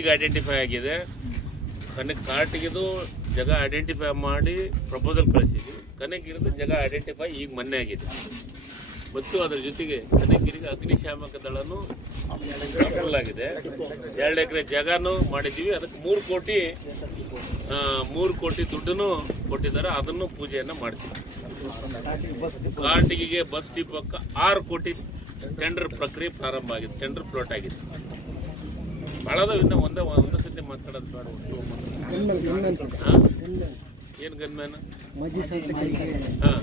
ಈಗ ಐಡೆಂಟಿಫೈ ಆಗಿದೆ. ಕಾರ್ಟಿಗಿದು ಜಾಗ ಐಡೆಂಟಿಫೈ ಮಾಡಿ ಪ್ರಪೋಸಲ್ ಕಳಿಸಿದ್ವಿ. ಕನಕಗಿರಿದು ಜಾಗ ಐಡೆಂಟಿಫೈ ಈಗ ಮೊನ್ನೆ ಆಗಿದೆ. ಮತ್ತು ಅದರ ಜೊತೆಗೆ ಕನಕಗಿರಿಗೆ ಅಗ್ನಿಶಾಮಕ ದಳನೂ ಆಗಿದೆ. 2 ಎಕರೆ ಜಾಗನೂ ಮಾಡಿದ್ದೀವಿ. ಅದಕ್ಕೆ 3 ಕೋಟಿ ದುಡ್ಡನ್ನು ಕೊಟ್ಟಿದ್ದಾರೆ. ಅದನ್ನು ಪೂಜೆಯನ್ನು ಮಾಡ್ತೀವಿ. ಕಾರ್ಟಿಗಿಗೆ ಬಸ್ ಡಿಪೋಕ್ಕೆ 6 ಕೋಟಿ ಟೆಂಡರ್ ಪ್ರಕ್ರಿಯೆ ಪ್ರಾರಂಭ ಆಗಿದೆ. ಟೆಂಡರ್ ಫ್ಲೋಟ್ ಆಗಿದೆ. ಭಾಳದ ಇನ್ನು ಒಂದೇ ಸತಿ ಮಾತಾಡೋದು ಬೇಡ. ಏನು ಗನ್ಮ್ಯಾನ್? ಹಾಂ,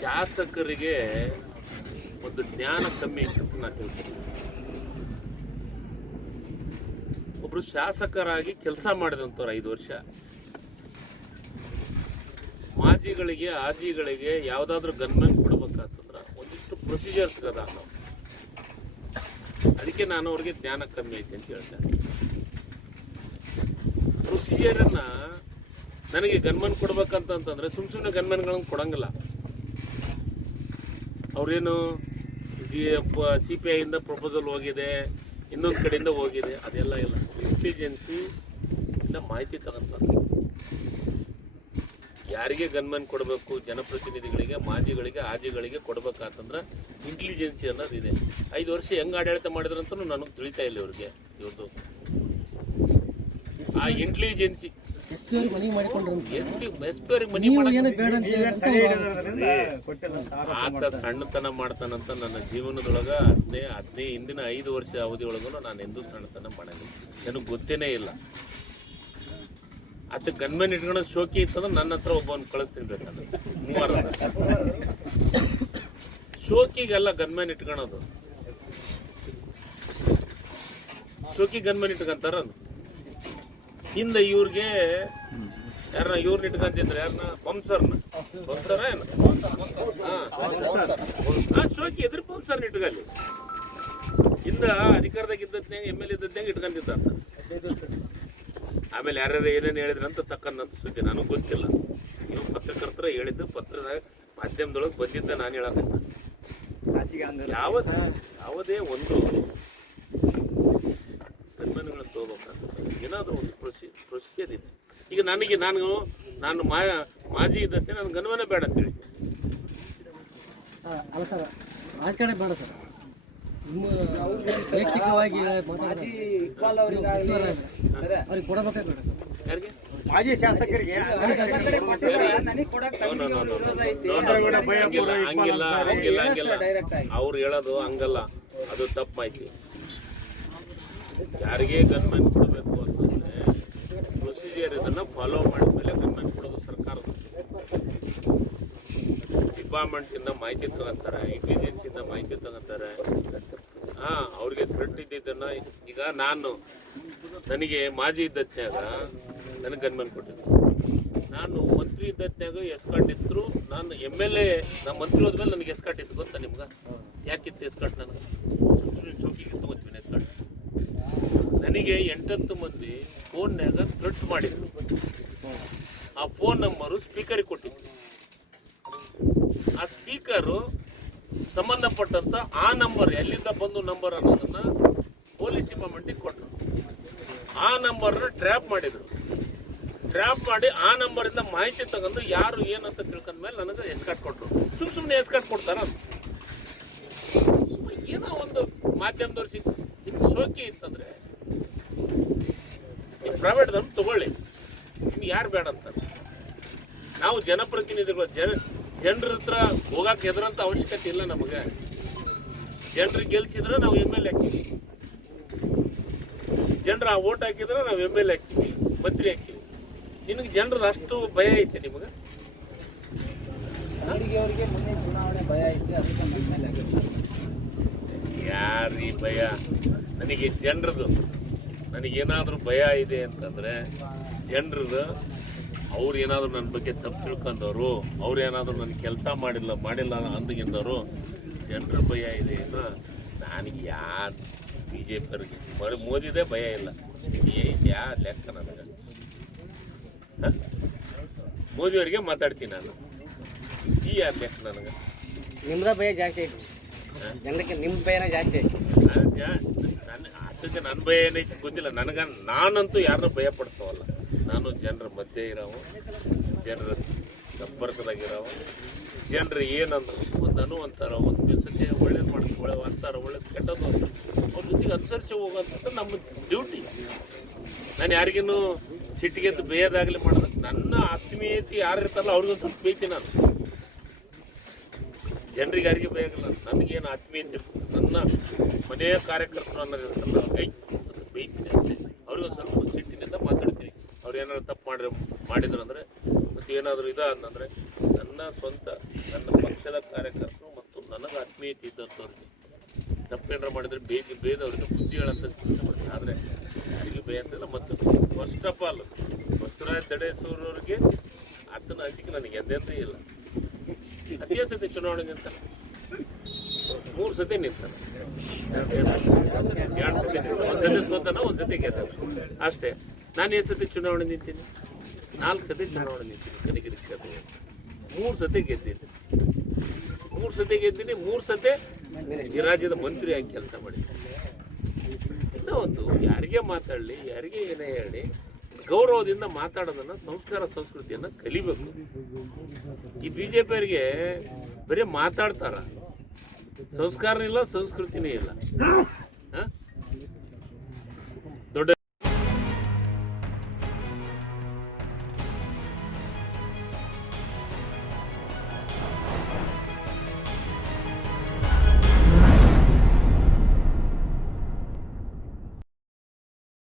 ಶಾಸಕರಿಗೆ ಒಂದು ಜ್ಞಾನ ಕಮ್ಮಿ ಅಂತ ನಾನು ತಿಳ್ತೀನಿ. ಒಬ್ರು ಶಾಸಕರಾಗಿ ಕೆಲಸ ಮಾಡಿದಂಥವ್ರು 5 ವರ್ಷ, ಮಾಜಿಗಳಿಗೆ ಆಜಿಗಳಿಗೆ ಯಾವುದಾದ್ರೂ ಗನ್ಮೆನ್ ಕೊಡ್ಬೇಕಾತಂದ್ರೆ ಒಂದಿಷ್ಟು ಪ್ರೊಸೀಜರ್ಸ್ ಅದ. ಅದಕ್ಕೆ ನಾನು ಅವ್ರಿಗೆ ಜ್ಞಾನ ಕಮ್ಮಿ ಐತೆ ಅಂತ ಹೇಳ್ತೇನೆ. ಪ್ರೊಸೀಜರನ್ನು ನನಗೆ ಗನ್ಮನ್ ಕೊಡ್ಬೇಕಂತಂದ್ರೆ ಸುಮ್ಮನೆ ಗನ್ಮನ್ಗಳನ್ನು ಕೊಡಂಗಿಲ್ಲ. ಅವ್ರೇನು CPI ಇಂದ ಪ್ರಪೋಸಲ್ ಹೋಗಿದೆ, ಇನ್ನೊಂದು ಕಡೆಯಿಂದ ಹೋಗಿದೆ, ಅದೆಲ್ಲ ಇಲ್ಲ. ಇಂಟೆಲಿಜೆನ್ಸಿಯಿಂದ ಮಾಹಿತಿ ತಗೊಂತಾರೆ. ಯಾರಿಗೆ ಗನ್ಮನ್ ಕೊಡಬೇಕು, ಜನಪ್ರತಿನಿಧಿಗಳಿಗೆ, ಮಾಜಿಗಳಿಗೆ, ಆಜಿಗಳಿಗೆ ಕೊಡ್ಬೇಕಂತಂದ್ರೆ ಇಂಟೆಲಿಜೆನ್ಸಿ ಅನ್ನೋದು ಇದೆ. 5 ವರ್ಷ ಹೆಂಗೆ ಆಡಳಿತ ಮಾಡಿದ್ರಂತೂ ನನಗೆ ತಿಳಿತಾ ಇಲ್ಲ ಇವ್ರಿಗೆ. ಇವ್ರದ್ದು ಆ ಇಂಟೆಲಿಜೆನ್ಸಿ ಆತ ಸಣ್ಣತನ ಮಾಡ್ತಾನಂತ ನನ್ನ ಜೀವನದೊಳಗೆ ಹಿಂದಿನ 5 ವರ್ಷ ಅವಧಿಯೊಳಗೂ ನಾನು ಎಂದೂ ಸಣ್ಣತನ ಮಾಡಂಗಿಲ್ಲ. ನನಗೆ ಗೊತ್ತೇನೇ ಇಲ್ಲ. ಆತ ಗನ್ಮೆನ್ ಇಟ್ಕೊಳ್ಳೋ ಶೋಕಿ ಇತ್ತಂದ್ರೆ ನನ್ನ ಹತ್ರ ಒಬ್ಬನ ಕಳಿಸ್ತೀನಿ ಬೇಕಂದ್ರೆ 3 ಶೋಕಿಗೆಲ್ಲ ಗನ್ಮೆನ್ ಇಟ್ಕೊಳೋದು. ಶೋಕಿ ಗನ್ಮೆನ್ ಇಟ್ಕೊಂತಾರ. ಹಿಂದೆ ಇವ್ರಿಗೆ ಯಾರನ್ನ ಇವ್ರನ್ನ ಇಟ್ಕೊಂತಿದ್ರೆ ಯಾರನ್ನ ಪಂಪ್ಸರ್ನ ಏನು ಶೋಕಿ ಎದುರು ಪಂಪ್ಸರ್ನ ಇಟ್ಕೊಳ್ಳಿ. ಹಿಂದ ಅಧಿಕಾರದಾಗ ಇದ್ದತ್ನಾಗ MLA ಇದ್ದತ್ನಾಗ ಇಟ್ಕೊಂತಿದ್ದ. ಆಮೇಲೆ ಯಾರ್ಯಾರು ಏನೇನು ಹೇಳಿದ್ರು ಅಂತ ತಕ್ಕಂತ ಸುದ್ದಿ ನನಗೆ ಗೊತ್ತಿಲ್ಲ. ನೀವು ಪತ್ರಕರ್ತರ ಹೇಳಿದ್ದು ಪತ್ರದ ಮಾಧ್ಯಮದೊಳಗೆ ಬಂದಿದ್ದ ನಾನು ಹೇಳಕತ್ತ. ಯಾವುದೇ ಒಂದು ಗನ್ಮನ್ಗಳನ್ನು ತಗೋಬೇಕಾಗ್ತದೆ. ಏನಾದರೂ ಒಂದು ಪ್ರೊಸೀಜರ್ ಇದೆ. ಈಗ ನಾನು ಮಾಜಿ ಇದ್ದಂತೆ ನಾನು ಗನ್ಮನೆ ಬೇಡ ಅಂತೇಳಿ. ಅಲ್ಲ ಸರ್, ರಾಜಕಾರಣ ಬೇಡ ಸರ್. ವೈಯಕ್ತಿಕವಾಗಿ ಅವ್ರಿಗೆ ಕೊಡಬೇಕಾಗ್ತದೆ. ಯಾರಿಗೆ? ಮಾಜಿ ಶಾಸಕರಿಗೆ ಹಂಗಿಲ್ಲ. ಅವ್ರು ಹೇಳೋದು ಹಂಗಲ್ಲ, ಅದು ತಪ್ಪು ಮಾಹಿತಿ. ಯಾರಿಗೆ ಗನ್ಮನ್ ಕೊಡಬೇಕು ಅಂತಂದ್ರೆ ಪ್ರೊಸೀಜರ್ ಇದನ್ನು ಫಾಲೋ ಮಾಡಿದ್ಮೇಲೆ ಗನ್ಮನ್ ಕೊಡೋದು ಸರ್ಕಾರದ. ಡಿಪಾರ್ಟ್ಮೆಂಟಿಂದ ಮಾಹಿತಿ ತಗೊಂತಾರೆ, ಇಂಟೆಲಿಜೆನ್ಸಿಂದ ಮಾಹಿತಿ ತಗೊಂತಾರೆ. ಅವ್ರಿಗೆ ಥ್ರೆಟ್ ಇದ್ದಿದ್ದನ್ನು ಈಗ ನನಗೆ ಮಾಜಿ ಇದ್ದತ್ನಾಗ ನನಗೆ ಗನ್ಮನ್ ಕೊಟ್ಟಿದ್ದೆ. ನಾನು ಮಂತ್ರಿ ಇದ್ದತ್ನಾಗ ಎಸ್ಕಾಟ್ ಇದ್ರು. ನಾನು MLA ನಮ್ಮ ಮಂತ್ರಿ ಹೋದ್ಮೇಲೆ ನನಗೆ ಎಸ್ಕಾಟ್ ಇತ್ತು. ಗೊತ್ತಾ ನಿಮ್ಗೆ ಯಾಕಿತ್ತು ಎಸ್ಕಾಟ್? ನನಗೆ ಸುಮ್ಮನೆ ಶೋಕಿಗೆ ತೊಗೊತೀನಿ ಎಸ್ಕಾಟ್. ನನಗೆ 8-10 ಮಂದಿ ಫೋನ್ಯಾಗ ಥ್ರೆಟ್ ಮಾಡಿದ್ರು. ಆ ಫೋನ್ ನಂಬರು ಸ್ಪೀಕರಿಗೆ ಕೊಟ್ಟಿತ್ತು. ಆ ಸ್ಪೀಕರು ಸಂಬಂಧಪಟ್ಟಂತ ಆ ನಂಬರ್ ಎಲ್ಲಿಂದ ಬಂದು ನಂಬರ್ ಅನ್ನೋದನ್ನ ಪೊಲೀಸ್ ಡಿಪಾರ್ಟ್ಮೆಂಟಿಗೆ ಕೊಟ್ಟರು. ಆ ನಂಬರ್ನ ಟ್ರ್ಯಾಪ್ ಮಾಡಿದ್ರು. ಟ್ರ್ಯಾಪ್ ಮಾಡಿ ಆ ನಂಬರಿಂದ ಮಾಹಿತಿ ತಗೊಂಡು ಯಾರು ಏನಂತ ತಿಳ್ಕೊಂಡ್ಮೇಲೆ ನನಗೆ ಎಸ್ಕಾಟ್ ಕೊಟ್ಟರು. ಸುಮ್ಮನೆ ಎಸ್ಕಾಟ್ ಕೊಡ್ತಾರ? ಏನೋ ಒಂದು ಮಾಧ್ಯಮದವ್ರು ನಿಮ್ಗೆ ಶೋಕಿ ಇತ್ತಂದ್ರೆ ನೀವು ಪ್ರೈವೇಟ್ದವ್ರು ತಗೊಳ್ಳಿ. ನಿಮ್ಗೆ ಯಾರು ಬೇಡ ಅಂತಾರೆ? ನಾವು ಜನಪ್ರತಿನಿಧಿಗಳು ಜನರ ಹತ್ರ ಹೋಗಕ್ಕೆ ಹೆದರಂತ ಅವಶ್ಯಕತೆ ಇಲ್ಲ ನಮಗೆ. ಜನರಿಗೆ ಗೆಲ್ಸಿದ್ರೆ ನಾವು MLA ಹಾಕ್ತೀವಿ, ಜನರ ಓಟ್ ಹಾಕಿದ್ರೆ ನಾವು MLA ಹಾಕ್ತೀವಿ, ಮಂತ್ರಿ ಹಾಕ್ತೀವಿ. ನಿನಗೆ ಜನರದ ಅಷ್ಟು ಭಯ ಐತೆ ನಿಮಗೆ? ಯಾರೀ ಭಯ? ನನಗೆ ಜನರದು. ನನಗೇನಾದರೂ ಭಯ ಇದೆ ಅಂತಂದರೆ ಜನರದು. ಅವ್ರು ಏನಾದರೂ ನನ್ನ ಬಗ್ಗೆ ತಪ್ಪು ತಿಳ್ಕೊಂಡವರು, ಅವ್ರು ಏನಾದರೂ ನನ್ನ ಕೆಲಸ ಮಾಡಿಲ್ಲ ಅಂದಿದ್ದವರು ಜನರ ಭಯ ಇದೆ. ನನಗೆ ಯಾರು BJP ಅವ್ರಿಗೆ ಮೋದಿದೇ ಭಯ ಇಲ್ಲ. ಯಾ ಲೆಕ್ಕ ನನಗೆ ಮೋದಿಯವರಿಗೆ ಮಾತಾಡ್ತೀನಿ ನಾನು. ಈ ಯಾರು ಬೇಕು ನನಗೆ? ನಿಮ್ದ ಭಯ ಜಾಸ್ತಿ ಐತಿ ಜನಕ್ಕೆ, ನಿಮ್ಮ ಭಯನ ಜಾಸ್ತಿ ಐತಿ. ನನ್ನ ಭಯ ಏನೈತಿ ಗೊತ್ತಿಲ್ಲ ನನಗೆ. ನಾನಂತೂ ಯಾರನ್ನ ಭಯ ಪಡಿಸೋವಲ್ಲ. ನಾನು ಜನರ ಮಧ್ಯೆ ಇರೋವು, ಜನರ ಸಂಪರ್ಕದಾಗಿರೋವು. ಜನರು ಏನಂದ್ರು ಒಂದನು ಅಂತಾರ, ಒಂದು ದಿವಸಕ್ಕೆ ಒಳ್ಳೇದು ಮಾಡ್ತಾರೆ ಅಂತಾರೆ, ಒಳ್ಳೇದು ಕೆಟ್ಟದ್ದು ಅಂತಾರೆ. ಅವ್ರ ಜೊತೆಗೆ ಅನುಸರಿಸಿ ಹೋಗೋಂಥದ್ದು ನಮ್ಮ ಡ್ಯೂಟಿ. ನಾನು ಯಾರಿಗೇನು ಸಿಟ್ಟಿಗೆದ್ದು ಬೇಯದಾಗಲಿ ಮಾಡೋದು. ನನ್ನ ಆತ್ಮೀಯತೆ ಯಾರು ಇರ್ತಾರಲ್ಲ ಅವ್ರಿಗೊಂದು ಸ್ವಲ್ಪ ಬೈತಿ ನಾನು. ಜನರಿಗೆ ಯಾರಿಗೆ ಬೇಯಲ್ಲ. ನನಗೇನು ಆತ್ಮೀಯತೆ ಇರ್ತದೆ, ನನ್ನ ಮನೆಯ ಕಾರ್ಯಕರ್ತರು ಅನ್ನೋದು ಇರ್ತಲ್ಲ, ಬೈತೀನಿ ಅಷ್ಟೇ. ಅವ್ರಿಗೊಂದು ಸ್ವಲ್ಪ ಸಿಟ್ಟಿನಿಂದ ಮಾತಾಡ್ತೀನಿ. ಅವ್ರು ಏನಾದ್ರು ತಪ್ಪು ಮಾಡಿದ್ರು ಅಂದರೆ ಮತ್ತು ಏನಾದರೂ ಅಂತಂದರೆ ನನ್ನ ಸ್ವಂತ ನನ್ನ ಪಕ್ಷದ ಕಾರ್ಯಕರ್ತರು ಮತ್ತು ನನಗೆ ಆತ್ಮೀಯತೆ ಇದ್ದಂಥವ್ರಿಗೆ ತಪ್ಪೇನಾರು ಮಾಡಿದರೆ ಬೇದವ್ರಿಗೆ ಬುದ್ಧಿ ಹೇಳಂತ ಚಿಂತೆ ಮಾಡ್ತೀನಿ. ಆದರೆ ಯಾರಿಗೂ ಬೇಯಂತಿಲ್ಲ. ಮತ್ತು ಫಸ್ಟ್ ಆಫ್ ಆಲ್ ಬಸವರಾಜ್ ದಡೇಸೂರವ್ರಿಗೆ ಆತನ ಅಂಜಿಕೆ ನನಗೆ ಎಂದೆಂದೂ ಇಲ್ಲ. ಅದೇ ಸತಿ ಚುನಾವಣೆ ನಿಂತ 3 ಸತಿ ನಿಂತಾನೆ, 2 ಸತಿ ನಿಂತ, 1 ಸತಿ ಸೋತಾನ, 1 ಸತಿ ಗೆದ್ದಾನ ಅಷ್ಟೇ. ನಾನು ಎಷ್ಟು ಸತಿ ಚುನಾವಣೆ ನಿಂತೀನಿ? 4 ಸತಿ ಚುನಾವಣೆ ನಿಂತೀನಿ. ಕನಿಗಿರಿ 3 ಸತಿ ಗೆದ್ದೀನಿ. 3 ಸತಿ ಗೆದ್ದೀನಿ. 3 ಸತಿ ಈ ರಾಜ್ಯದ ಮಂತ್ರಿಯಾಗಿ ಕೆಲಸ ಮಾಡಿದ್ದೀನಿ. ಇನ್ನೂ ಒಂದು, ಯಾರಿಗೆ ಮಾತಾಡಲಿ, ಯಾರಿಗೆ ಏನೇ ಹೇಳಿ, ಗೌರವದಿಂದ ಮಾತಾಡೋದನ್ನು, ಸಂಸ್ಕಾರ ಸಂಸ್ಕೃತಿಯನ್ನು ಕಲಿಬೇಕು. ಈ BJPಯವರಿಗೆ ಬರೀ ಮಾತಾಡ್ತಾರ, ಸಂಸ್ಕಾರನೂ ಇಲ್ಲ, ಸಂಸ್ಕೃತಿನೇ ಇಲ್ಲ.